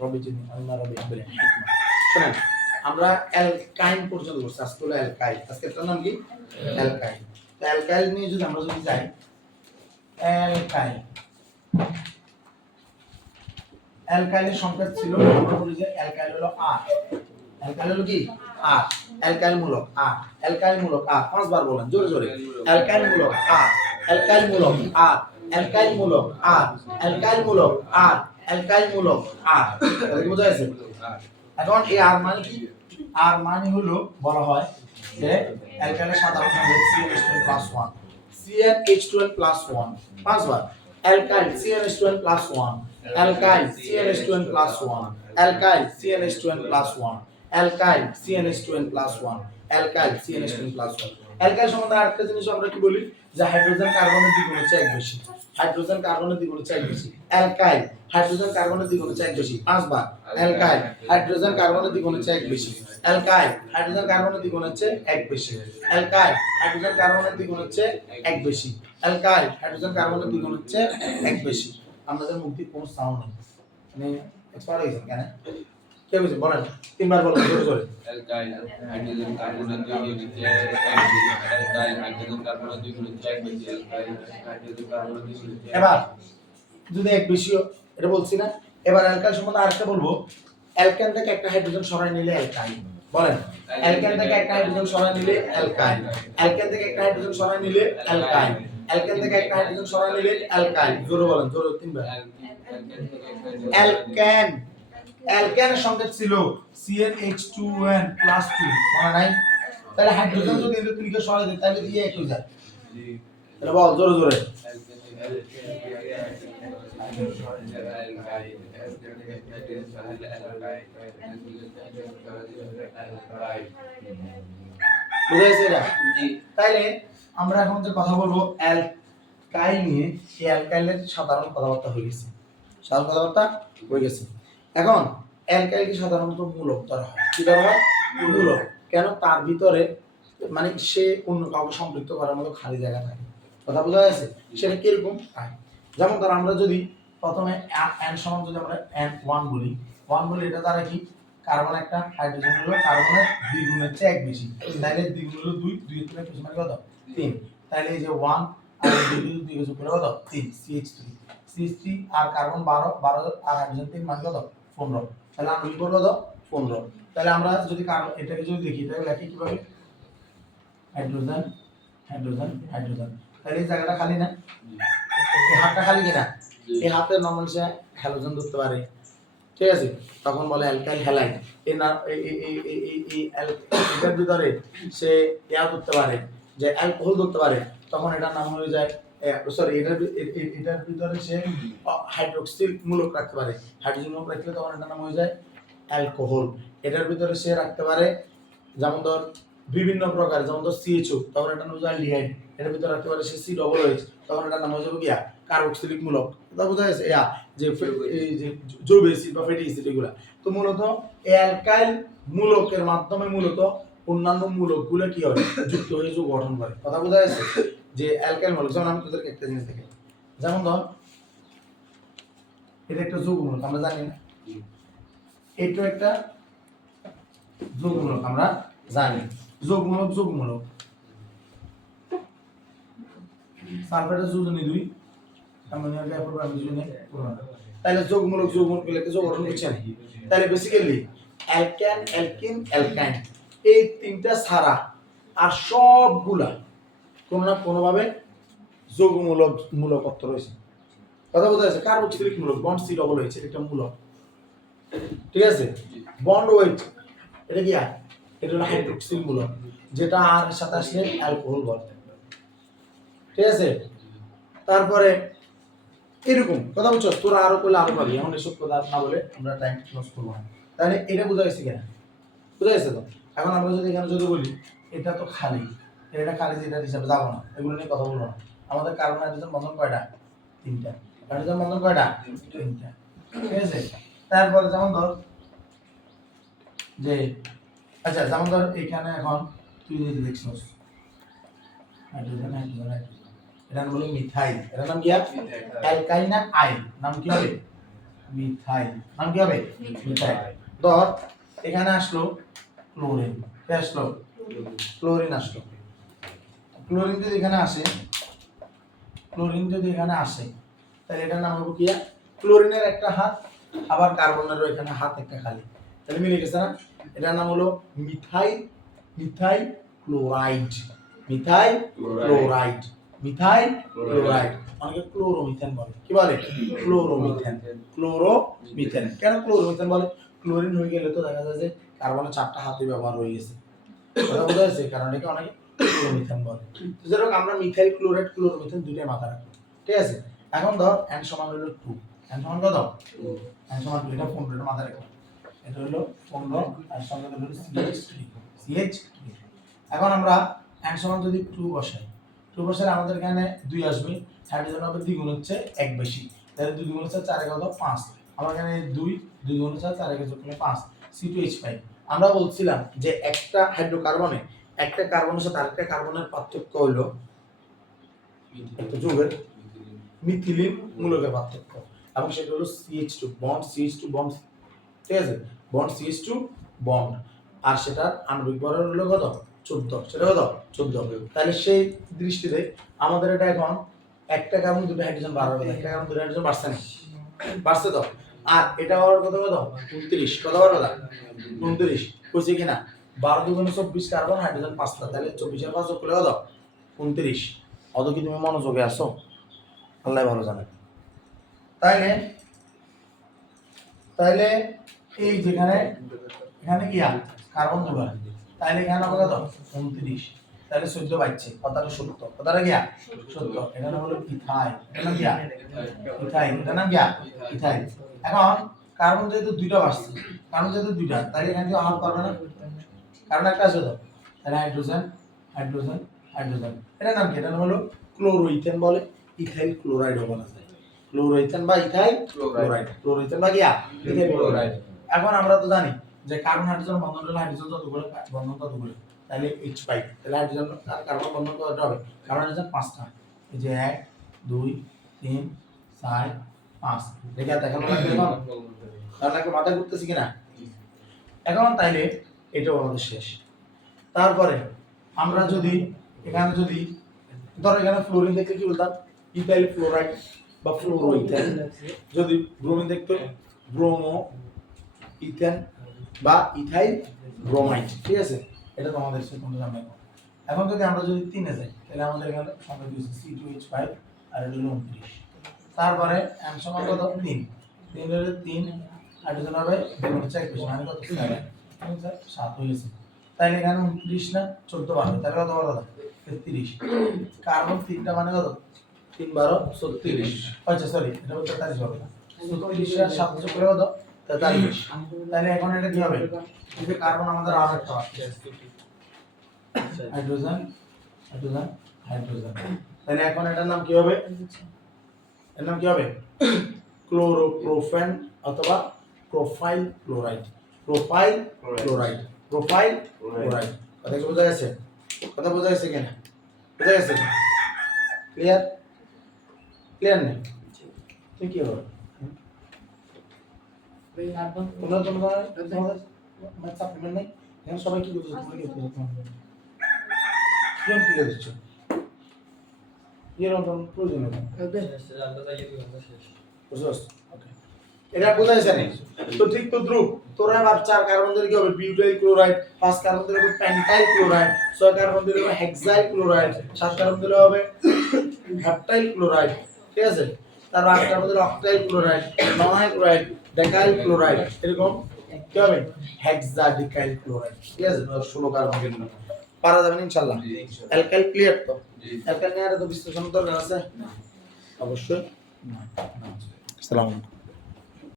রবি আল্লাহ রবি হিকমা শুনেন, আমরা অ্যালকাইন পর্যন্ত বলছি আজকে হলো অ্যালকাইল। আজকে এটার নাম কি? অ্যালকাইল। তো অ্যালকাইল নিয়ে যদি আমরা যদি যাই, অ্যালকাইল। অ্যালকাইলের সংকেত ছিল, আমরা বলি যে অ্যালকাইল হলো আর অ্যালকাইল হলো কি? আর অ্যালকাইল মূলক আর অ্যালকাইল মূলক আর পাঁচবার বলেন, জোরে জোরে। অ্যালকাইল মূলক আর অ্যালকাইল মূলক আর অ্যালকাইল মূলক আর অ্যালকাইল মূলক আর অ্যালকাইল মূলক আর। তাহলে বোঝা গেছে? এখন এই আর মানে কি? আর মানে হলো বলা হয় যে অ্যালকাইলের সাধারণ সংকেত CnH2 প্লাস 1 CnH2 প্লাস 1 পাঁচবার। Alkyl CnH2 plus 1 alkyl CnH2 plus 1 alkyl CnH2 plus 1 alkyl CnH2 plus 1 alkyl CnH2 plus 1 alkyl সম্বন্ধে আরেকটা জিনিস আমরা কি বলি? যে হাইড্রোজেন কার্বনের দ্বিগুণ হচ্ছে এক বেশি। হাইড্রোজেন কার্বনের দ্বিগুণ হচ্ছে এক বেশি। অ্যালকাইল হাইড্রোজেন কার্বনের দ্বিগুণ হচ্ছে এক বেশি। পাঁচবার। অ্যালকাইল হাইড্রোজেন কার্বনের দ্বিগুণ হচ্ছে এক বেশি। অ্যালকাইল হাইড্রোজেন কার্বনের দ্বিগুণ হচ্ছে এক বেশি। অ্যালকাইল হাইড্রোজেন কার্বনের দ্বিগুণ হচ্ছে এক বেশি। অ্যালকাইল হাইড্রোজেন কার্বনের দ্বিগুণ হচ্ছে এক বেশি। আমাদের মুক্তি কোনো সাউন্ড নেই। মানে এক্সপায়ার হয়ে কেন? তিনবার অ্যালকাইল অ্যালকাইল অ্যালকাইল অ্যালকাইল একটা হাইড্রোজেন সরাই নিলে অ্যালকাইল বলেন। অ্যালকেন থেকে একটা হাইড্রোজেন সরাই নিলে অ্যালকাইল অ্যালকেন থেকে একটা হাইড্রোজেন সরাই নিলে অ্যালকাইল অ্যালকেন থেকে একটা হাইড্রোজেন সরাই নিলে অ্যালকাইল জোরে বলেন তিনবার। অ্যালকেন অ্যালকেনের সংকেত ছিল CnH2n প্লাস 2 মনে নাই? তাহলে হাইড্রোজেন যদি ইলেকট্রনিকে সরাই দেয় তাহলে দিয়ে একটু যায় তাহলে বল জোরে জোরে। বুঝা গেছে এটা? তাইলে আমরা এখন যে কথা বলব অ্যালকাইল নিয়ে সেই অ্যালকাইলের সাধারণ কথাবার্তা হয়ে গেছে। সাধারণ কথাবার্তা হয়ে গেছে। এখন অ্যালকাইল কি সাধারণত মূলক ধরা হয় কি ধরা হয় মূলক কেন তার ভিতরে মানে সে অন্য কাউকে সম্পৃক্ত করার মতো খালি জায়গা থাকে কথা বোঝা গেছে সেটা কীরকম তাই যেমন ধর আমরা যদি প্রথমে এন সমান যদি আমরা এন ওয়ান বলি ওয়ান বলি এটা দ্বারা কি কার্বন একটা হাইড্রোজেন হলো কার্বনের দ্বিগুণের চেয়ে এক বেশি তাহলে দ্বিগুণ হলো দুই দুই থেকে কিছু মানে কত তিন তাহলে এই যে ওয়ান আর দুই দুই কিছু করে কত তিন সিএইচ থ্রি সিএইচ থ্রি আর কার্বন বারো বারো আর হাইড্রোজেন তিন মানে কত পনেরো। তাহলে আমরা করব পনেরো। তাহলে আমরা যদি এটাকে যদি দেখি তাহলে লেখি কীভাবে? Hydrogen hydrogen hydrogen. তাহলে এই জায়গাটা খালি না? এই হাতটা খালি কিনা? এই হাতে নর্মাল সে হ্যালোজেন ধরতে পারে। ঠিক আছে? তখন বলে অ্যালকাইল হ্যালাইড এই না এটার ভিতরে সে ইয়া ধরতে পারে। যে অ্যালকোহল ধরতে পারে। তখন এটার নাম হয়ে যায় সরি এটার এটার ভিতরে সে হাইড্রোক্সিল মূলক রাখতে পারে হাইড্রোজেন মূলক রাখলে তখন এটার নাম হয়ে যায় অ্যালকোহল এটার ভিতরে সে রাখতে পারে, যেমন ধর, বিভিন্ন প্রকার, যেমন ধর সিএইচও তখন এটার নাম হয়ে যায় অ্যালডিহাইড এটার ভিতরে রাখতে পারে সে সি ডবল এইচ তখন এটার নাম হয়ে যাবে গিয়া কার্বক্সিলিক মূলক। তা বোঝা গেছে ইয়া যে জৈব অ্যাসিড বা ফ্যাটি অ্যাসিড এগুলা। তো মূলত অ্যালকাইল মূলকের মাধ্যমে মূলত অন্যান্য মূলকগুলো কি হয়, যুক্ত হয়ে যোগ গঠন করে। কথা বোঝা গেছে? যে অ্যালকাইল মূলক যেমন আমি তোদেরকে একটা জিনিস দেখে যেমন ধর, এটা একটা যৌগ মূলক, আমরা জানি না। এটা একটা যৌগ মূলক, আমরা জানি। যোগ মূলক যোগ মূলক। সালফেটের যোজনী দুই অ্যামোনিয়াম ডাইফরমাইড যোজনী তাহলে যোগমূলক যোগমূলক গুলোকে যোগ গঠন করছেন তাহলে বেসিক্যালি অ্যালকেন অ্যালকিন, অ্যালকাইন, এই তিনটা ছাড়া আর সবগুলা কোনো না কোনোভাবে যোগমূলক মূলকত্ব রয়েছে। কথা বোঝা যাচ্ছে কার্বক্সিলিক মূলক? বন্ড সি ডবল হয়েছে এটা মূলক। ঠিক আছে? বন্ড ওয়েট এটা কি আর? এটা হলো হাইড্রোক্সিল মূলক, যেটা আর সাথে আসলে অ্যালকোহল বলে ঠিক আছে? তারপরে, এরকম, কথা বলছো? তোরা আরও করলে আরও পাবি এখন এসব কথা না বলে আমরা টাইম নষ্ট করব না। তাহলে এটা বোঝা গেছে কিনা? বোঝা গেছে তো? এখন আমরা যদি এখানে যদি বলি, এটা তো খালি। এটা যে এটা হিসাবে যাব না, এগুলো নিয়ে কথা বলব না। আমাদের কার্বন হাইড্রোজেন বন্ধন কয়টা? তিনটা। হাইড্রোজেন বন্ধন কয়টা? তিনটা। ঠিক আছে? তারপরে যেমন ধর যে আচ্ছা যেমন ধর এখানে এখন তুই যদি দেখছিস হাইড্রোজেন হাইড্রোজেন নাম মিথাইল। নাম কি না আইল। নাম কি হবে? মিথাইল। নাম কি হবে? মিথাইল। ধর, এখানে আসলো ক্লোরিন। কে আসলো? ক্লোরিন আসলো। ক্লোরিন যদি এখানে আসে, ক্লোরিন যদি এখানে আসে, তাহলে এটার নাম হবে কি ক্লোরিনের একটা হাত, আবার কার্বনেরও এখানে হাত একটা খালি। তাহলে মিলে গেছে না? এটার নাম হলো methyl methyl chloride methyl chloride methyl chloride. অনেকে ক্লোরোমিথেন বলে। কি বলে? Chloromethane chloromethane. কেন ক্লোরোমিথেন বলে? ক্লোরিন হয়ে গেলে তো দেখা যায় যে কার্বনের চারটা হাতে ব্যবহার হয়ে গেছে। বোঝা যাচ্ছে? কারণ এটাকে অনেকে ক্লোরোমিথেন বলে। তো যেরকম আমরা মিথাইল ক্লোরাইড, ক্লোরোমিথেন দুইটাই মাথা রাখব। ঠিক আছে? এখন ধর এন সমান হলো টু এন সমান কত? এন সমান টু এটা পনেরো, এটা রাখব এটা হলো পনেরো আর সঙ্গে হলো? সিএইচ থ্রি সিএইচ এখন আমরা এন সমান যদি টু বসাই টু বসালে আমাদের এখানে দুই আসবে। হাইড্রোজেন হবে দ্বিগুণ হচ্ছে এক বেশি। তাহলে দুই গুণ হচ্ছে চার কত? পাঁচ। আমার এখানে দুই দুই গুণ হচ্ছে চার করলে পাঁচ। সি টু এইচ ফাইভ আমরা বলছিলাম যে একটা হাইড্রোকার্বনে একটা কার্বনের সাথে আরেকটা কার্বনের পার্থক্য হলো যৌগের মিথিলিন মূলকের পার্থক্য। এবং সেটা হলো CH two bond CH two bond ঠিক আছে? বন্ড সিএইচ টু বন্ড আর সেটার আণবিক ভর হলো কত? চোদ্দ। সেটা কত? চোদ্দ। তাহলে সেই দৃষ্টিতে আমাদের এটা এখন একটা কার্বন দুটো হাইড্রোজেন বার হবে, একটা কার্বন দুটো হাইড্রোজেন বাড়ছে না। বাড়ছে তো? আর এটা হওয়ার কত কত? উনত্রিশ। কত বার কথা? উনত্রিশ। কইছে কিনা বারো দুগুণে চব্বিশ কার্বন, হাইড্রোজেন পাঁচটা তাহলে চব্বিশের পাঁচ করলে কত? উনত্রিশ। অত কি তুমি মনোযোগে আসো আল্লাহ ভালো জানে। তাইলে তাইলে এই যেখানে, এখানে কি আর? কার্বন দুবার। তাইলে এখানে কত? উনত্রিশ। তাহলে চোদ্দ পাচ্ছে কথাটা সত্য। কথাটা গিয়া সত্য। এখানে হলো ইথাইল এটা গিয়া নাম গিয়া ইথাইল এখন, কার্বন যেহেতু দুইটা বাড়ছে, কার্বন যেহেতু দুইটা তাহলে এখানে কি আহার পারবে না? কারণ একটা আছে তো তাহলে হাইড্রোজেন হাইড্রোজেন হাইড্রোজেন এটা নাম কি? এটা হলো ক্লোরোইথেন বলে। ইথাইল ক্লোরাইডও বলা যায়। ক্লোরোইথেন বা ইথাইল ক্লোরাইড ক্লোরোইথেন বা গিয়া ইথাইল ক্লোরাইড এখন আমরা তো জানি যে কার্বন হাইড্রোজেন বন্ধন হলে হাইড্রোজেন যত করে বন্ধন তত করে। তাহলে এইচ পাই তাহলে হাইড্রোজেন আর কার্বন বন্ধন কতটা হবে? কার্বন হাইড্রোজেন পাঁচটা। এই যে এক দুই তিন চার পাঁচ। দেখে এখন তাহলে একটু মাথা ঘুরতেছি কিনা? এখন তাইলে এটাও আমাদের শেষ। তারপরে আমরা যদি এখানে যদি ধরো এখানে ফ্লোরিন দেখলে কি বলতাম? ইথাইল ফ্লোরাইড বা ফ্লোরো ফ্লোরোইথেন যদি ব্রোমিন দেখতো ব্রোমো ইথেন বা ইথাইল ব্রোমাইড ঠিক আছে? এটা তো আমাদের সে কোনো জানা এখন যদি আমরা যদি তিনে যাই, তাহলে আমাদের এখানে সংখ্যা দিয়েছে সি টু এইচ ফাইভ আর এটা হলো উনত্রিশ। তারপরে এম সমান কত? তিন। তিন হলে তিন, হাইড্রোজেন হবে এক মানে কত? সাত হয়ে গেছে। তাইলে এখানে উনত্রিশ না চোদ্দ বারো তাহলে কত কথা তেত্রিশ। কার্বন তিনটা মানে কত? তিন বারো ছত্রিশ। আচ্ছা সরি এটা তেতাল্লিশ হবে। ছত্রিশ আর সাত যোগ করে কত? তেতাল্লিশ। তাহলে এখন এটা কি হবে? কিন্তু কার্বন আমাদের আরও একটা আছে হাইড্রোজেন হাইড্রোজেন হাইড্রোজেন। তাহলে এখন এটার নাম কি হবে? এর নাম কি হবে? ক্লোরোপ্রোফেন অথবা propyl chloride. Propyl chloride propyl chloride কথা কি বোঝা গেছে কথা বোঝা গেছে কিনা? বোঝা গেছে ক্লিয়ার ক্লিয়ার নেই? তুই কি হবে? তোমরা তোমরা তোমাদের ম্যাথ সাপ্লিমেন্ট নেই? এখানে সবাই কি করছ তোমরা কি করছ কিরম কি করছ এরকম প্রয়োজন নেই বুঝছস ওকে এটা বোঝা যাচ্ছে না। তো ঠিক তো ধ্রুব তোরা আবার চার কার্বন ধরে কি হবে? বিউটাইল ক্লোরাইড পাঁচ কার্বন ধরে হবে প্যান্টাইল ক্লোরাইড ছয় কার্বন ধরে হবে হেক্সাইল ক্লোরাইড সাত কার্বন ধরে হবে হ্যাপটাইল ক্লোরাইড ঠিক আছে? তার আট কার্বন ধরে অক্টাইল ক্লোরাইড নয় ক্লোরাইড ডেকাইল ক্লোরাইড এরকম কি হবে? হেক্সাডিকাইল ক্লোরাইড ঠিক আছে? তো ষোলো কার্বন কিন্তু পারা যাবে না ইনশাল্লাহ। অ্যালকাইল ক্লিয়ার তো? অ্যালকাইল নিয়ে তো বিশ্লেষণ দরকার আছে? অবশ্যই? আসসালামু আলাইকুম।